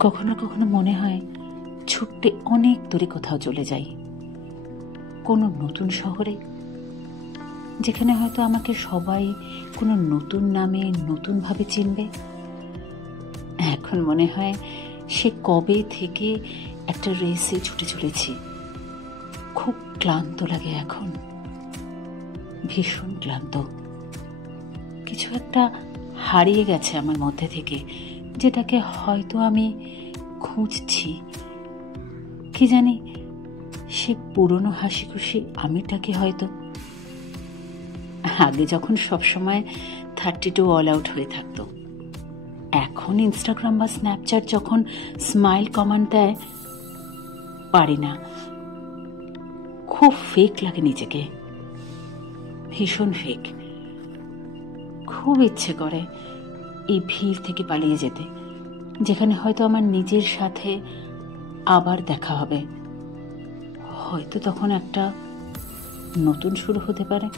কখনো কখনো মনে হয় ছুটতে অনেক দূরে কোথাও চলে যাই, কোনো নতুন শহরে, যেখানে হয়তো আমাকে সবাই কোনো নতুন নামে নতুনভাবে চিনবে। এখন মনে হয় সে কবে থেকে একটা রেসে ছুটে চলেছি। খুব ক্লান্ত লাগে এখন, ভীষণ ক্লান্ত। কিছু একটা হারিয়ে গেছে আমার মধ্যে থেকে, যেটাকে হয়তো আমি খুঁজছি। কি জানি, সে পুরনো হাসি খুশি আমিটাকে হয়তো। আগে যখন সবসময় 32 অল আউট হয়ে থাকতো, এখন ইনস্টাগ্রাম বা স্ন্যাপচ্যাট যখন স্মাইল কমান্ড দেয়, পারি না, খুব ফেক লাগে নিজেকে, ভীষণ ফেক। খুব ইচ্ছে করে এই ভিড় থেকে পালিয়ে যেতে, যেখানে হয়তো আমার নিজের সাথে আবার দেখা হবে। হয়তো তখন একটা নতুন শুরু হতে পারে।